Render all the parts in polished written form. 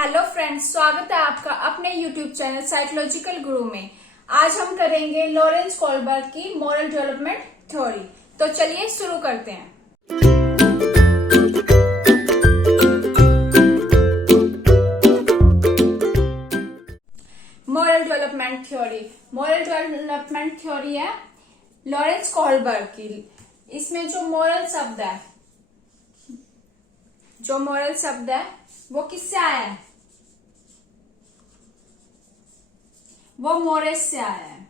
Hello friends, स्वागत है आपका अपने यूट्यूब चैनल साइकोलॉजिकल गुरु में। आज हम करेंगे लॉरेंस कोहलबर्ग की मॉरल डेवलपमेंट थ्योरी। तो चलिए शुरू करते हैं। मॉरल डेवलपमेंट थ्योरी है लॉरेंस कोहलबर्ग की। इसमें जो मॉरल शब्द है वो किससे आया है? वो मोरेस से आया है।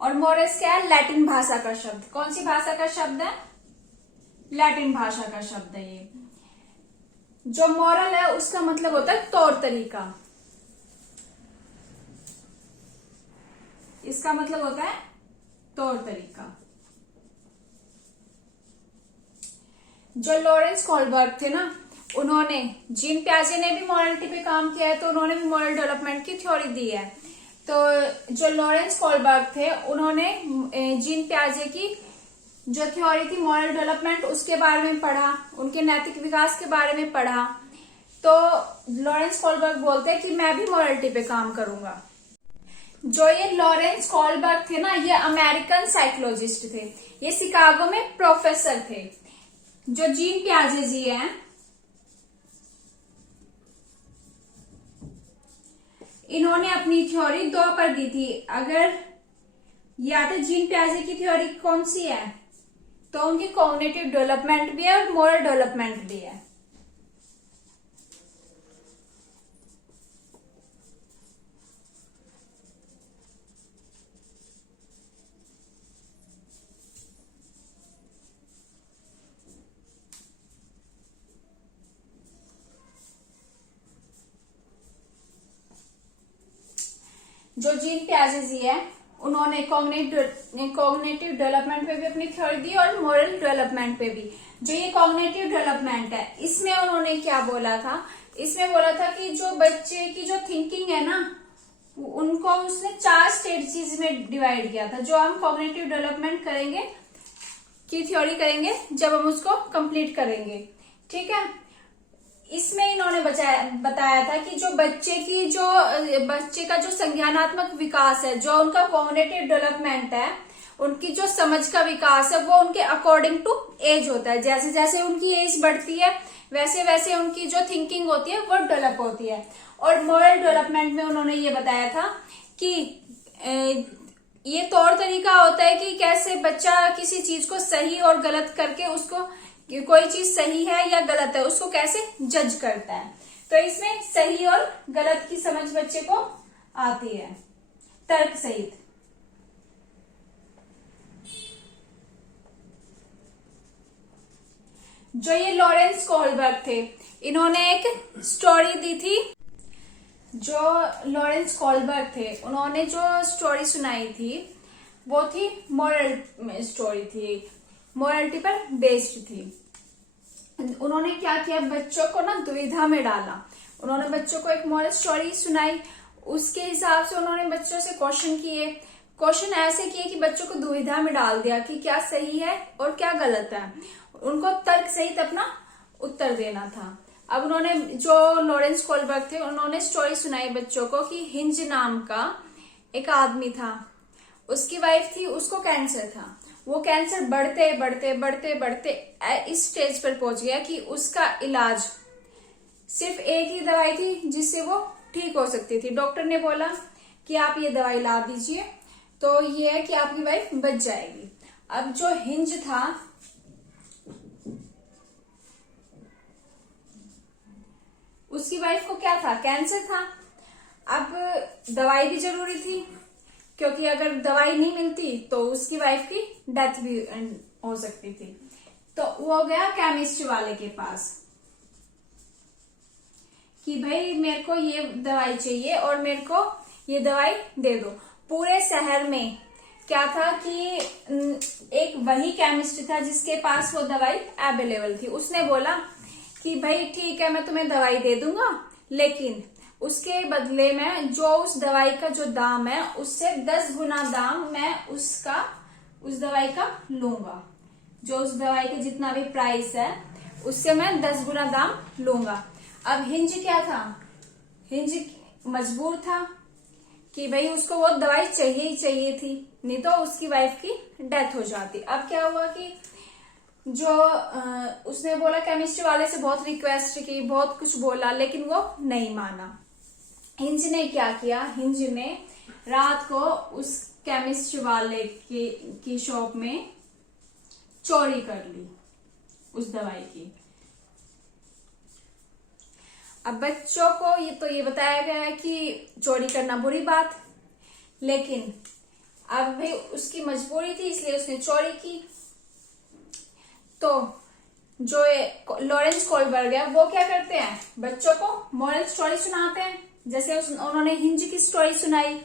और मोरेस क्या है? लैटिन भाषा का शब्द। कौन सी भाषा का शब्द है? लैटिन भाषा का शब्द है। ये जो मॉरल है उसका मतलब होता है तौर तरीका। इसका मतलब होता है तौर तरीका। जो लॉरेंस कोहलबर्ग थे ना, उन्होंने, जीन पियाजे ने भी मॉरलिटी पे काम किया है, तो उन्होंने भी मॉरल डेवलपमेंट की थ्योरी दी है। तो जो लॉरेंस कोहलबर्ग थे, उन्होंने जीन पियाजे की जो थ्योरी थी मॉरल डेवलपमेंट, उसके बारे में पढ़ा, उनके नैतिक विकास के बारे में पढ़ा। तो लॉरेंस कोहलबर्ग बोलते हैं कि मैं भी मॉरलिटी पे काम करूंगा। जो ये लॉरेंस कोहलबर्ग थे ना, ये अमेरिकन साइकोलॉजिस्ट थे। ये शिकागो में प्रोफेसर थे। जो जीन पियाजे जी हैं, इन्होंने अपनी थ्योरी 2 पर दी थी। अगर याद है जीन पियाजे की थ्योरी कौन सी है, तो उनकी कॉग्निटिव डेवलपमेंट भी है और मॉरल डेवलपमेंट भी है। जो जीन पियाजे जी है, उन्होंने कॉग्निटिव डेवलपमेंट पे भी अपनी थ्योरी दी और मॉरल डेवलपमेंट पे भी। जो ये कॉग्निटिव डेवलपमेंट है, इसमें उन्होंने क्या बोला था? इसमें बोला था कि जो बच्चे की जो थिंकिंग है ना, उनको उसने 4 स्टेजेस में डिवाइड किया था। जो हम कॉग्निटिव डेवलपमेंट करेंगे की थ्योरी करेंगे जब हम उसको कंप्लीट करेंगे, ठीक है। इसमें इन्होंने बताया था कि जो बच्चे का जो संज्ञानात्मक विकास है, जो उनका कॉग्निटिव डेवलपमेंट है, उनकी जो समझ का विकास है, वो उनके अकॉर्डिंग टू एज होता है। जैसे जैसे उनकी एज बढ़ती है, वैसे वैसे उनकी जो थिंकिंग होती है वो डेवलप होती है। और मॉरल डेवलपमेंट में उन्होंने ये बताया था कि ये तौर तरीका होता है कि कैसे बच्चा किसी चीज को सही और गलत करके, उसको कोई चीज सही है या गलत है उसको कैसे जज करता है। तो इसमें सही और गलत की समझ बच्चे को आती है तर्क सहित। जो ये लॉरेंस कोहलबर्ग थे, इन्होंने एक स्टोरी दी थी। जो लॉरेंस कोहलबर्ग थे, उन्होंने जो स्टोरी सुनाई थी वो थी मॉरल स्टोरी थी, मॉरलिटी पर बेस्ड थी। उन्होंने क्या किया? बच्चों को ना दुविधा में डाला। उन्होंने बच्चों को एक मॉरल स्टोरी सुनाई, उसके हिसाब से उन्होंने बच्चों से क्वेश्चन ऐसे किए कि बच्चों को दुविधा में डाल दिया कि क्या सही है और क्या गलत है। उनको तर्क सहित अपना उत्तर देना था। अब उन्होंने, जो लॉरेंस कोहलबर्ग थे, उन्होंने स्टोरी सुनाई बच्चों को कि हिंज नाम का एक आदमी था, उसकी वाइफ थी, उसको कैंसर था। वो कैंसर बढ़ते बढ़ते बढ़ते बढ़ते इस स्टेज पर पहुंच गया कि उसका इलाज, सिर्फ एक ही दवाई थी जिससे वो ठीक हो सकती थी। डॉक्टर ने बोला कि आप ये दवाई ला दीजिए तो ये है कि आपकी वाइफ बच जाएगी। अब जो हिंज था, उसकी वाइफ को क्या था? कैंसर था। अब दवाई भी जरूरी थी, क्योंकि अगर दवाई नहीं मिलती तो उसकी वाइफ की डेथ भी हो सकती थी। तो वो गया केमिस्ट वाले के पास कि भाई मेरे को ये दवाई चाहिए और मेरे को ये दवाई दे दो। पूरे शहर में क्या था कि एक वही केमिस्ट था जिसके पास वो दवाई अवेलेबल थी। उसने बोला कि भाई ठीक है, मैं तुम्हें दवाई दे दूंगा, लेकिन उसके बदले में जो उस दवाई का जो दाम है, उससे 10 गुना दाम मैं उस दवाई का लूंगा। जो उस दवाई का जितना भी प्राइस है, उससे मैं 10 गुना दाम लूंगा। अब हिंज क्या था, हिंज मजबूर था कि भाई उसको वो दवाई चाहिए ही चाहिए थी, नहीं तो उसकी वाइफ की डेथ हो जाती। अब क्या हुआ कि जो उसने बोला, केमिस्ट्री वाले से बहुत रिक्वेस्ट की, बहुत कुछ बोला, लेकिन वो नहीं माना। हिंज ने क्या किया, हिंज ने रात को उस केमिस्ट्री वाले की शॉप में चोरी कर ली उस दवाई की। अब बच्चों को ये बताया गया है कि चोरी करना बुरी बात, लेकिन अब भी उसकी मजबूरी थी इसलिए उसने चोरी की। तो जो लॉरेंस कोलबर्ग है वो क्या करते हैं, बच्चों को मॉरल स्टोरी सुनाते हैं, जैसे उन्होंने हिंज की स्टोरी सुनाई।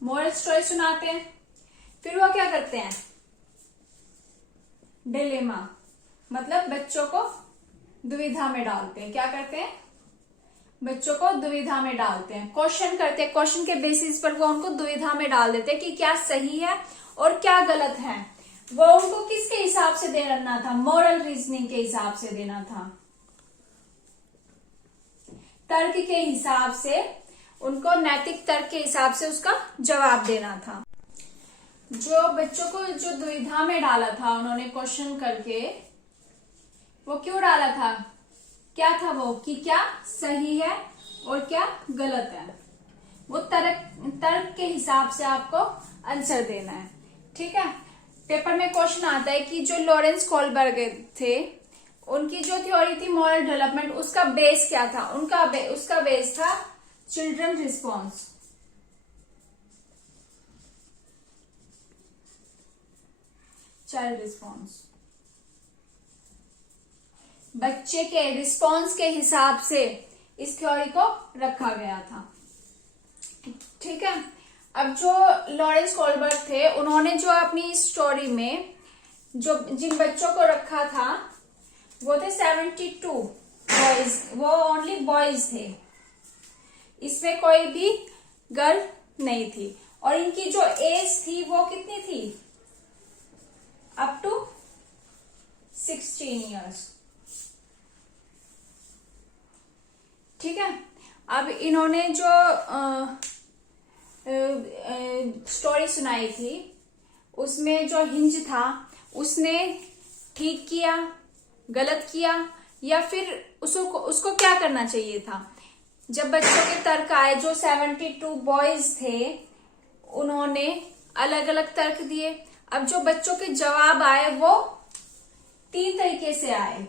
मॉरल स्टोरी सुनाते हैं, फिर वो क्या करते हैं, डिलेमा, मतलब बच्चों को दुविधा में डालते हैं। क्या करते हैं, बच्चों को दुविधा में डालते हैं, क्वेश्चन करते हैं, क्वेश्चन के बेसिस पर वो उनको दुविधा में डाल देते हैं कि क्या सही है और क्या गलत है। वो उनको किसके हिसाब से देना था, मॉरल रीजनिंग के हिसाब से देना था, तर्क के हिसाब से, उनको नैतिक तर्क के हिसाब से उसका जवाब देना था। जो बच्चों को जो दुविधा में डाला था उन्होंने क्वेश्चन करके, वो क्यों डाला था, क्या था वो, कि क्या सही है और क्या गलत है। वो तर्क के हिसाब से आपको आंसर देना है, ठीक है। पेपर में क्वेश्चन आता है कि जो लॉरेंस कोलबर्ग थे, उनकी जो थ्योरी थी मॉरल डेवलपमेंट, उसका बेस क्या था, उसका बेस था चिल्ड्रन रिस्पॉन्स। चाइल्ड रिस्पॉन्स, बच्चे के रिस्पॉन्स के हिसाब से इस थ्योरी को रखा गया था, ठीक है। अब जो लॉरेंस कोलबर्ग थे, उन्होंने जो अपनी स्टोरी में जो जिन बच्चों को रखा था वो थे 72 बॉयज, वो ओनली बॉयज थे, इसमें कोई भी गर्ल नहीं थी। और इनकी जो एज थी वो कितनी थी, अप टू 16 इयर्स, ठीक है। अब इन्होंने जो स्टोरी सुनाई थी उसमें जो हिंज था उसने ठीक किया, गलत किया, या फिर उसको क्या करना चाहिए था। जब बच्चों के तर्क आए, जो 72 बॉयज थे उन्होंने अलग अलग तर्क दिए। अब जो बच्चों के जवाब आए वो 3 तरीके से आए।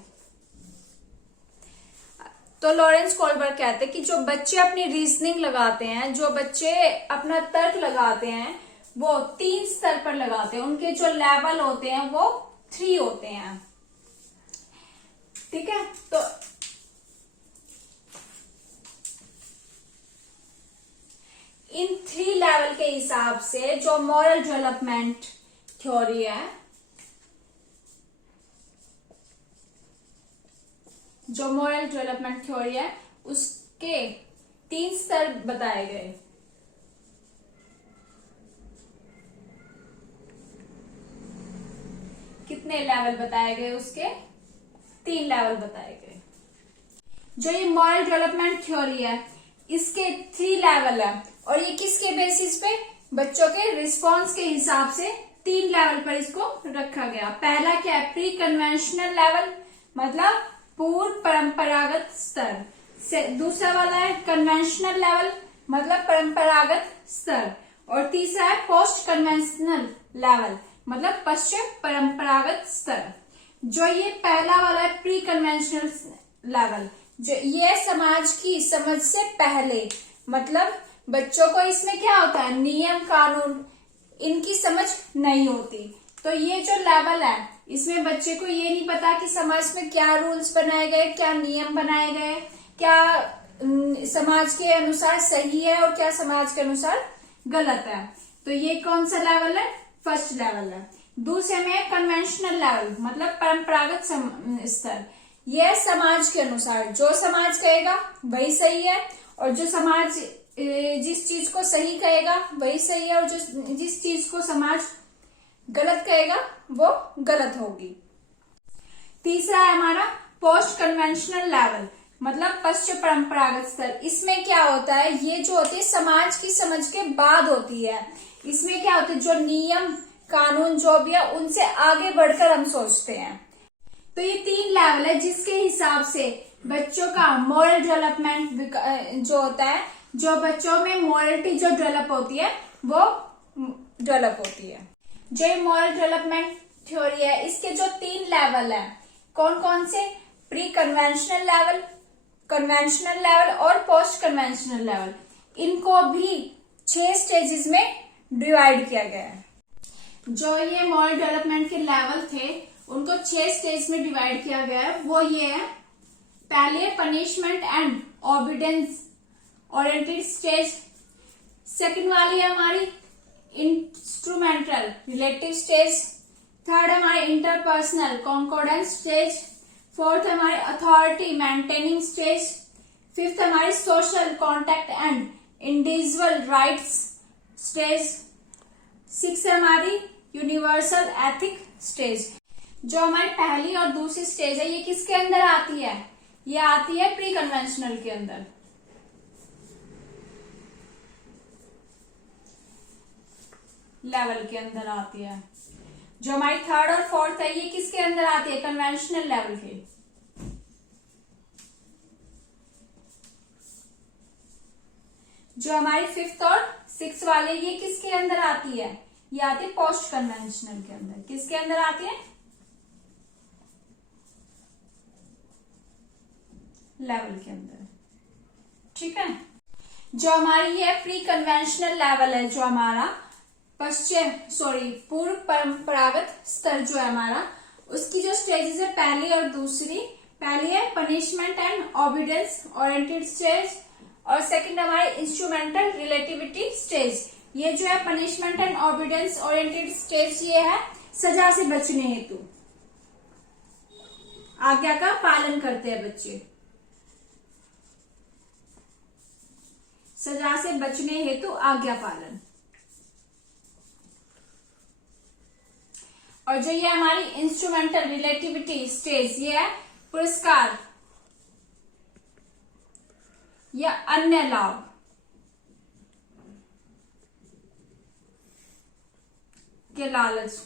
तो लॉरेंस कोलबर्ग कहते हैं कि जो बच्चे अपनी रीजनिंग लगाते हैं, जो बच्चे अपना तर्क लगाते हैं, वो 3 स्तर पर लगाते हैं, उनके जो लेवल होते हैं वो 3 होते हैं, ठीक है। तो इन 3 लेवल के हिसाब से जो मॉरल डेवलपमेंट थ्योरी है, जो मॉरल डेवलपमेंट थ्योरी है, उसके 3 स्तर बताए गए। कितने लेवल बताए गए, उसके 3 लेवल बताए गए। जो ये मॉरल डेवलपमेंट थ्योरी है इसके 3 लेवल है, और ये किसके बेसिस पे, बच्चों के रिस्पॉन्स के हिसाब से 3 लेवल पर इसको रखा गया। पहला क्या है, प्री कन्वेंशनल लेवल, मतलब पूर्व परंपरागत स्तर से। दूसरा वाला है कन्वेंशनल लेवल, मतलब परंपरागत स्तर। और तीसरा है पोस्ट कन्वेंशनल लेवल, मतलब पश्चिम परंपरागत स्तर। जो ये पहला वाला है प्री कन्वेंशनल लेवल, जो ये समाज की समझ से पहले, मतलब बच्चों को इसमें क्या होता है, नियम कानून इनकी समझ नहीं होती। तो ये जो लेवल है इसमें बच्चे को ये नहीं पता कि समाज में क्या रूल्स बनाए गए, क्या नियम बनाए गए, क्या समाज के अनुसार सही है और क्या समाज के अनुसार गलत है। तो ये कौन सा लेवल है, फर्स्ट लेवल है। दूसरे में कन्वेंशनल लेवल, मतलब परंपरागत स्तर। यह समाज के अनुसार, जो समाज कहेगा वही सही है, और जो समाज जिस चीज को सही कहेगा वही सही है, और जिस चीज को समाज गलत कहेगा वो गलत होगी। तीसरा है हमारा पोस्ट कन्वेंशनल लेवल, मतलब पश्चिम परंपरागत स्तर। इसमें क्या होता है, ये जो होती है समाज की समझ के बाद होती है। इसमें क्या होता है, जो नियम कानून जो भी है उनसे आगे बढ़कर हम सोचते हैं। तो ये 3 लेवल है जिसके हिसाब से बच्चों का मॉरल डेवलपमेंट जो होता है, जो बच्चों में मॉरलिटी जो डेवलप होती है वो डेवलप होती है। जो ये मॉरल डेवलपमेंट थ्योरी है, इसके जो 3 लेवल है, कौन कौन से, pre conventional level, conventional level और पोस्ट कन्वेंशनल लेवल, इनको भी 6 स्टेजेस में डिवाइड किया गया है। जो ये मॉरल डेवलपमेंट के लेवल थे उनको 6 स्टेज में डिवाइड किया गया है। वो ये है, पहले punishment and obedience oriented stage, second वाली है हमारी इंस्ट्रूमेंटल रिलेटिव स्टेज, थर्ड है हमारे इंटरपर्सनल कॉन्कॉर्डेंस स्टेज, फोर्थ है हमारे अथॉरिटी मेंटेनिंग स्टेज, फिफ्थ है हमारी social contact and individual rights stage, six है हमारी यूनिवर्सल एथिक स्टेज। जो हमारी पहली और दूसरी स्टेज है ये किसके अंदर आती है, ये आती है प्री कन्वेंशनल के अंदर। लेवल के अंदर आती है। जो हमारी थर्ड और फोर्थ है ये किसके अंदर आती है, कन्वेंशनल लेवल के। जो हमारी फिफ्थ और सिक्स वाले ये किसके अंदर आती है, ये आती है पोस्ट कन्वेंशनल के अंदर। किसके अंदर आती है, लेवल के अंदर। ठीक है। जो हमारी ये प्री कन्वेंशनल लेवल है, जो हमारा पूर्व परंपरागत स्तर जो है हमारा, उसकी जो स्टेजेस है पहली और दूसरी, पहली है punishment and obedience oriented stage और सेकंड हमारे इंस्ट्रूमेंटल रिलेटिविटी स्टेज। ये जो है punishment and obedience oriented stage ये है सजा से बचने हेतु, आज्ञा का पालन करते हैं बच्चे, सजा से बचने हेतु आज्ञा पालन। और जो ये हमारी इंस्ट्रूमेंटल रिलेटिविटी स्टेज ये है पुरस्कार या अन्य लाभ के लालच।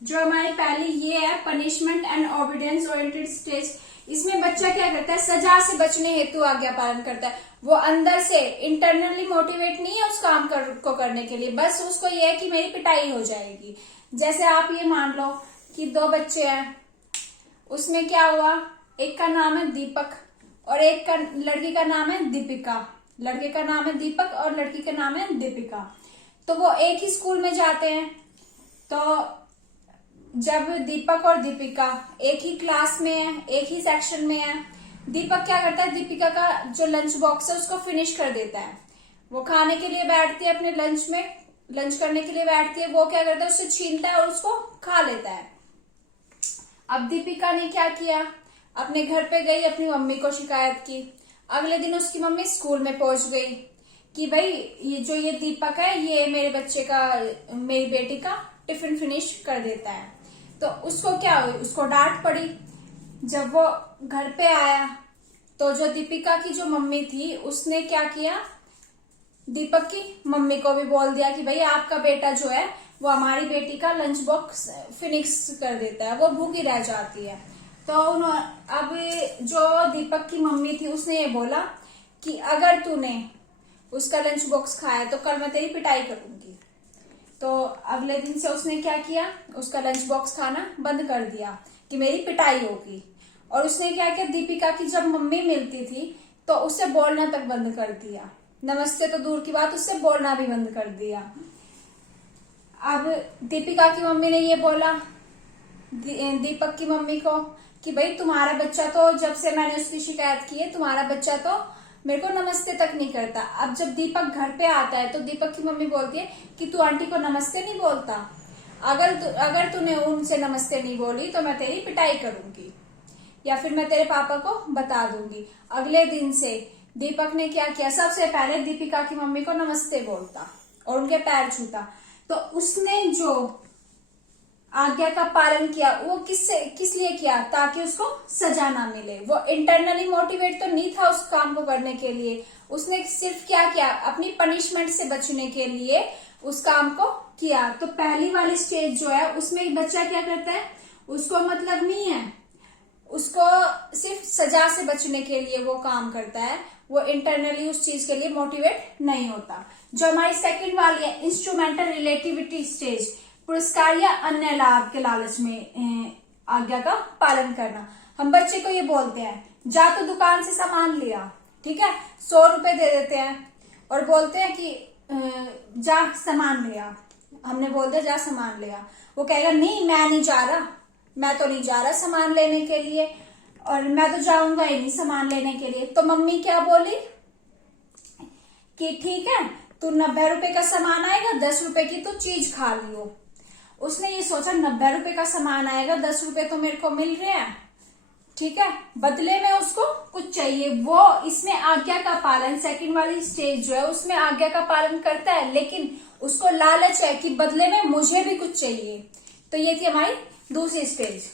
जो हमारी पहली ये है punishment and obedience oriented stage, इसमें बच्चा क्या करता है, सजा से बचने हेतु आज्ञा पालन करता है। वो अंदर से इंटरनली मोटिवेट नहीं है उस काम को करने के लिए, बस उसको ये है कि मेरी पिटाई हो जाएगी। जैसे आप ये मान लो कि 2 बच्चे हैं, उसमें क्या हुआ, एक का नाम है दीपक और एक का लड़की का नाम है दीपिका। लड़के का नाम है दीपक और लड़की का नाम है दीपिका। तो वो एक ही स्कूल में जाते हैं। तो जब दीपक और दीपिका एक ही क्लास में है, एक ही सेक्शन में है, दीपक क्या करता है, दीपिका का जो लंच बॉक्स है उसको फिनिश कर देता है। वो खाने के लिए बैठती है, अपने लंच करने के लिए बैठती है, वो क्या करता है, उससे छीनता है और उसको खा लेता है। अब दीपिका ने क्या किया, अपने घर पे गई, अपनी मम्मी को शिकायत की। अगले दिन उसकी मम्मी स्कूल में पहुंच गई कि भाई ये दीपक है, ये मेरी बेटी का टिफिन फिनिश कर देता है। तो उसको क्या हुई, उसको डांट पड़ी। जब वो घर पे आया तो जो दीपिका की जो मम्मी थी उसने क्या किया, दीपक की मम्मी को भी बोल दिया कि भाई आपका बेटा जो है वो हमारी बेटी का लंच बॉक्स फिनिश कर देता है, वो भूखी रह जाती है। तो अब जो दीपक की मम्मी थी उसने ये बोला कि अगर तूने उसका लंच बॉक्स खाया तो कल मैं तेरी पिटाई करूंगी। तो अगले दिन से उसने क्या किया, उसका लंच बॉक्स खाना बंद कर दिया कि मेरी पिटाई होगी। और उसने क्या किया, दीपिका की जब मम्मी मिलती थी तो उससे बोलना तक बंद कर दिया, नमस्ते तो दूर की बात, उससे बोलना भी बंद कर दिया। अब दीपिका की मम्मी ने ये बोला दीपक की मम्मी को कि भाई तुम्हारा बच्चा तो, जब से मैंने उसकी शिकायत की है, तुम्हारा बच्चा तो मेरे को नमस्ते तक नहीं करता। अब जब दीपक घर पे आता है तो दीपक की मम्मी बोलती है कि तू आंटी को नमस्ते नहीं बोलता, अगर तूने उनसे नमस्ते नहीं बोली तो मैं तेरी पिटाई करूंगी या फिर मैं तेरे पापा को बता दूंगी। अगले दिन से दीपक ने क्या किया, सबसे पहले दीपिका की मम्मी को नमस्ते बोलता और उनके पैर छूता। तो उसने जो आज्ञा का पालन किया वो किस लिए किया, ताकि उसको सजा ना मिले। वो इंटरनली मोटिवेट तो नहीं था उस काम को करने के लिए, उसने सिर्फ क्या किया, अपनी पनिशमेंट से बचने के लिए उस काम को किया। तो पहली वाली स्टेज जो है उसमें बच्चा क्या करता है, उसको मतलब नहीं है, उसको सिर्फ सजा से बचने के लिए वो काम करता है, वो इंटरनली उस चीज के लिए मोटिवेट नहीं होता। जो हमारी सेकंड वाली है इंस्ट्रूमेंटल रिलेटिविटी स्टेज, पुरस्कार या अन्य लाभ के लालच में आज्ञा का पालन करना। हम बच्चे को ये बोलते हैं जा तो दुकान से सामान लिया, ठीक है, 100 रुपए दे देते हैं और बोलते हैं कि जा सामान लिया। हमने बोल दिया जा सामान लिया, वो कहेगा नहीं मैं नहीं जा रहा, मैं तो नहीं जा रहा सामान लेने के लिए, और मैं तो जाऊंगा ही नहीं सामान लेने के लिए। तो मम्मी क्या बोली कि ठीक है तू 90 रुपए का सामान आएगा, 10 रुपए की तो चीज खा लियो। उसने ये सोचा 90 रुपए का सामान आएगा, 10 रुपए तो मेरे को मिल रहे हैं, ठीक है, बदले में उसको कुछ चाहिए। वो इसमें आज्ञा का पालन, सेकंड वाली स्टेज जो है उसमें आज्ञा का पालन करता है, लेकिन उसको लालच है कि बदले में मुझे भी कुछ चाहिए। तो ये थी हमारी दूसरी स्टेज।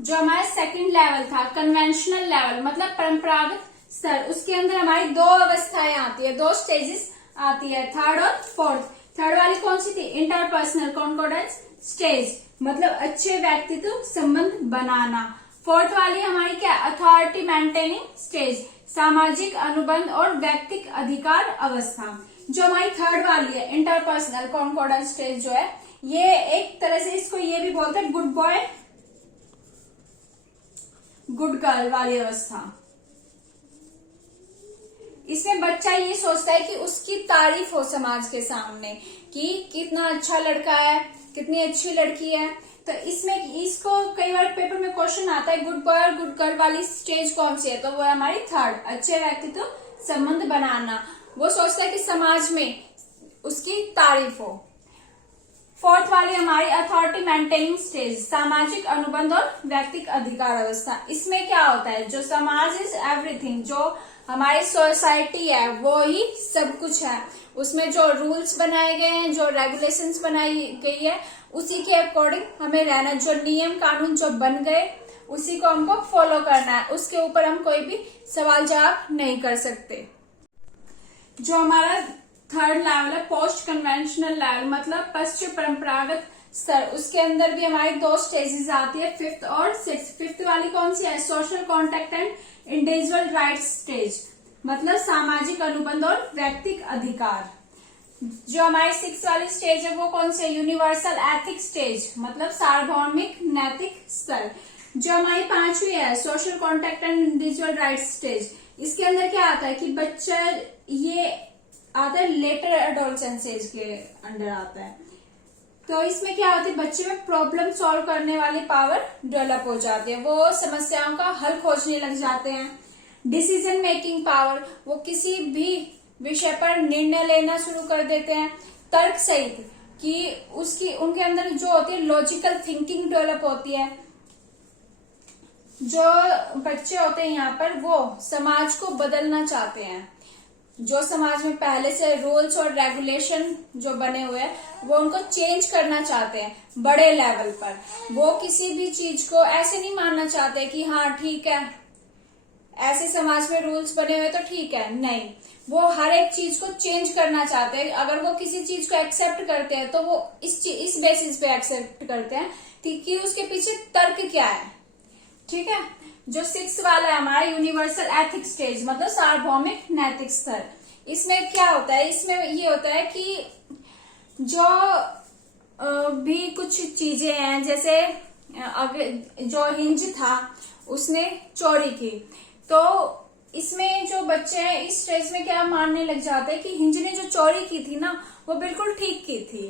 जो हमारा सेकंड लेवल था कन्वेंशनल लेवल, मतलब परंपरागत स्तर, उसके अंदर हमारी 2 अवस्थाएं आती है, 2 स्टेजेस आती है, थर्ड और फोर्थ। थर्ड वाली कौन सी थी, इंटरपर्सनल कॉन्कोर्डेंस स्टेज, मतलब अच्छे व्यक्तित्व संबंध बनाना। फोर्थ वाली हमारी क्या, अथॉरिटी मेंटेनिंग स्टेज, सामाजिक अनुबंध और व्यक्तिक अधिकार अवस्था। जो हमारी थर्ड वाली है इंटरपर्सनल कॉन्कोर्डेंस स्टेज जो है, ये एक तरह से इसको ये भी बोलते हैं गुड बॉय गुड गर्ल वाली अवस्था। इसमें बच्चा ये सोचता है कि उसकी तारीफ हो समाज के सामने कि कितना अच्छा लड़का है, कितनी अच्छी लड़की है। तो इसमें इसको कई बार पेपर में क्वेश्चन आता है गुड बॉय और गुड गर्ल वाली स्टेज कौन सी है, तो वो है हमारी थर्ड, अच्छे व्यक्तित्व संबंध बनाना। वो सोचता है कि समाज में उसकी तारीफ हो। फोर्थ वाली हमारी अथॉरिटी मेंटेनिंग स्टेज, सामाजिक अनुबंध और व्यक्तिक अधिकार अवस्था। इसमें क्या होता है, जो समाज इज एवरीथिंग, जो हमारी सोसाइटी है वो ही सब कुछ है, उसमें जो रूल्स बनाए गए हैं, जो रेगुलेशंस बनाई गई है, उसी के अकॉर्डिंग हमें रहना, जो नियम कानून जो बन गए उसी को हमको फॉलो करना है, उसके ऊपर हम कोई भी सवाल जवाब नहीं कर सकते। जो हमारा थर्ड लेवल है पोस्ट कन्वेंशनल लेवल, मतलब पश्चिम परंपरागत स्तर, उसके अंदर भी हमारी 2 स्टेजेस आती है, फिफ्थ और सिक्स्थ। फिफ्थ वाली कौन सी है, social contact and individual rights stage, मतलब सामाजिक अनुबंध और व्यक्तिक अधिकार। जो हमारी 6 वाली स्टेज है वो कौन सी है, यूनिवर्सल एथिक स्टेज, मतलब सार्वभौमिक नैतिक स्तर। जो हमारी 5वीं है social contact and individual rights stage, इसके अंदर क्या आता है कि बच्चा ये आता है लेटर एडोलसेंस एज के अंडर आता है। तो इसमें क्या होता है, बच्चे में प्रॉब्लम सॉल्व करने वाली पावर डेवलप हो जाती है, वो समस्याओं का हल खोजने लग जाते हैं। डिसीजन मेकिंग पावर, वो किसी भी विषय पर निर्णय लेना शुरू कर देते हैं तर्क सहित, कि उनके अंदर जो होती है लॉजिकल थिंकिंग डेवलप होती है। जो बच्चे होते हैं यहाँ पर वो समाज को बदलना चाहते हैं, जो समाज में पहले से रूल्स और रेगुलेशन जो बने हुए हैं वो उनको चेंज करना चाहते हैं बड़े लेवल पर। वो किसी भी चीज को ऐसे नहीं मानना चाहते कि हाँ ठीक है ऐसे समाज में रूल्स बने हुए तो ठीक है, नहीं, वो हर एक चीज को चेंज करना चाहते हैं। अगर वो किसी चीज को एक्सेप्ट करते हैं तो वो इस बेसिस पे एक्सेप्ट करते हैं कि उसके पीछे तर्क क्या है, ठीक है। जो 6 वाला है हमारा यूनिवर्सल एथिक स्टेज, मतलब सार्वभौमिक नैतिक स्तर। इसमें क्या होता है, इसमें ये होता है कि जो भी कुछ चीजें हैं, जैसे अगर जो हिंज था उसने चोरी की, तो इसमें जो बच्चे हैं इस स्टेज में क्या मानने लग जाते हैं कि हिंज ने जो चोरी की थी ना वो बिल्कुल ठीक की थी।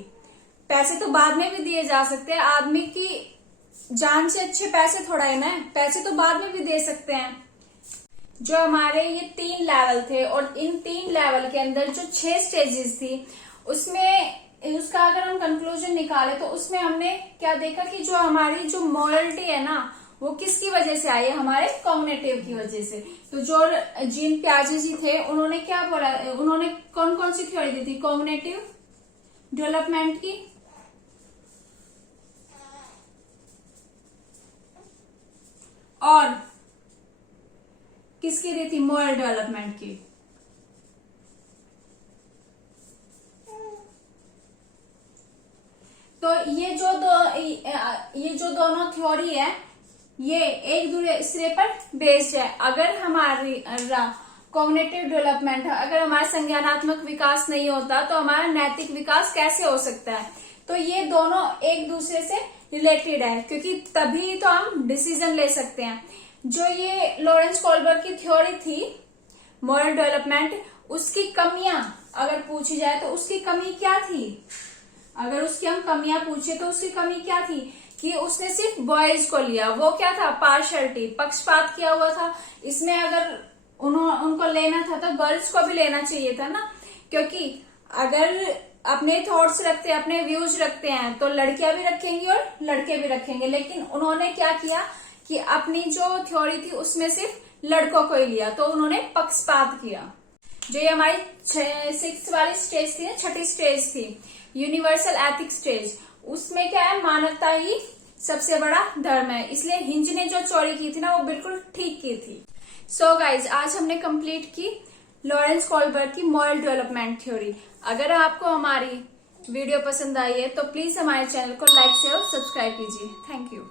पैसे तो बाद में भी दिए जा सकते हैं, आदमी की जान से अच्छे पैसे थोड़ा है ना, पैसे तो बाद में भी दे सकते हैं। जो हमारे ये 3 लेवल थे और इन 3 लेवल के अंदर जो 6 स्टेजेस थी, उसमें उसका अगर हम कंक्लूजन निकाले तो उसमें हमने क्या देखा कि जो हमारी जो मोरलिटी है ना, वो किसकी वजह से आई है, हमारे कॉग्निटिव की वजह से। तो जो जीन पियाजे जी थे उन्होंने क्या बोला, उन्होंने कौन कौन सी थ्योरी दी थी, कॉग्निटिव डेवलपमेंट की, और किसकी दी थी, मोरल डेवलपमेंट की। तो ये जो दोनों थ्योरी है ये एक दूसरे पर बेस्ड है। अगर हमारी कॉग्निटिव डेवलपमेंट, अगर हमारा संज्ञानात्मक विकास नहीं होता तो हमारा नैतिक विकास कैसे हो सकता है। तो ये दोनों एक दूसरे से रिलेटेड है, क्योंकि तभी तो हम डिसीजन ले सकते हैं। जो ये लॉरेंस कोलबर्ग की थ्योरी थी मॉरल डेवलपमेंट, उसकी कमियां अगर पूछी जाए तो उसकी कमी क्या थी, अगर उसकी हम कमियां पूछे तो उसकी कमी क्या थी कि उसने सिर्फ बॉयज को लिया। वो क्या था, पार्शियलिटी, पक्षपात किया हुआ था। इसमें अगर उनको लेना था तो गर्ल्स को भी लेना चाहिए था ना, क्योंकि अगर अपने थॉट्स रखते हैं, अपने व्यूज रखते हैं तो लड़कियां भी रखेंगी और लड़के भी रखेंगे। लेकिन उन्होंने क्या किया कि अपनी जो थ्योरी थी उसमें सिर्फ लड़कों को ही लिया, तो उन्होंने पक्षपात किया। जो ये हमारी 6th वाली स्टेज थी ना, 6ठी स्टेज थी यूनिवर्सल एथिक स्टेज, उसमें क्या है, मानवता ही सबसे बड़ा धर्म है। इसलिए हिंज ने जो चोरी की थी ना वो बिल्कुल ठीक की थी। सो गाइज, आज हमने कंप्लीट की लॉरेंस कोलबर्ग की मॉरल डेवलपमेंट थ्योरी। अगर आपको हमारी वीडियो पसंद आई है तो प्लीज हमारे चैनल को लाइक शेयर और सब्सक्राइब कीजिए। Thank you.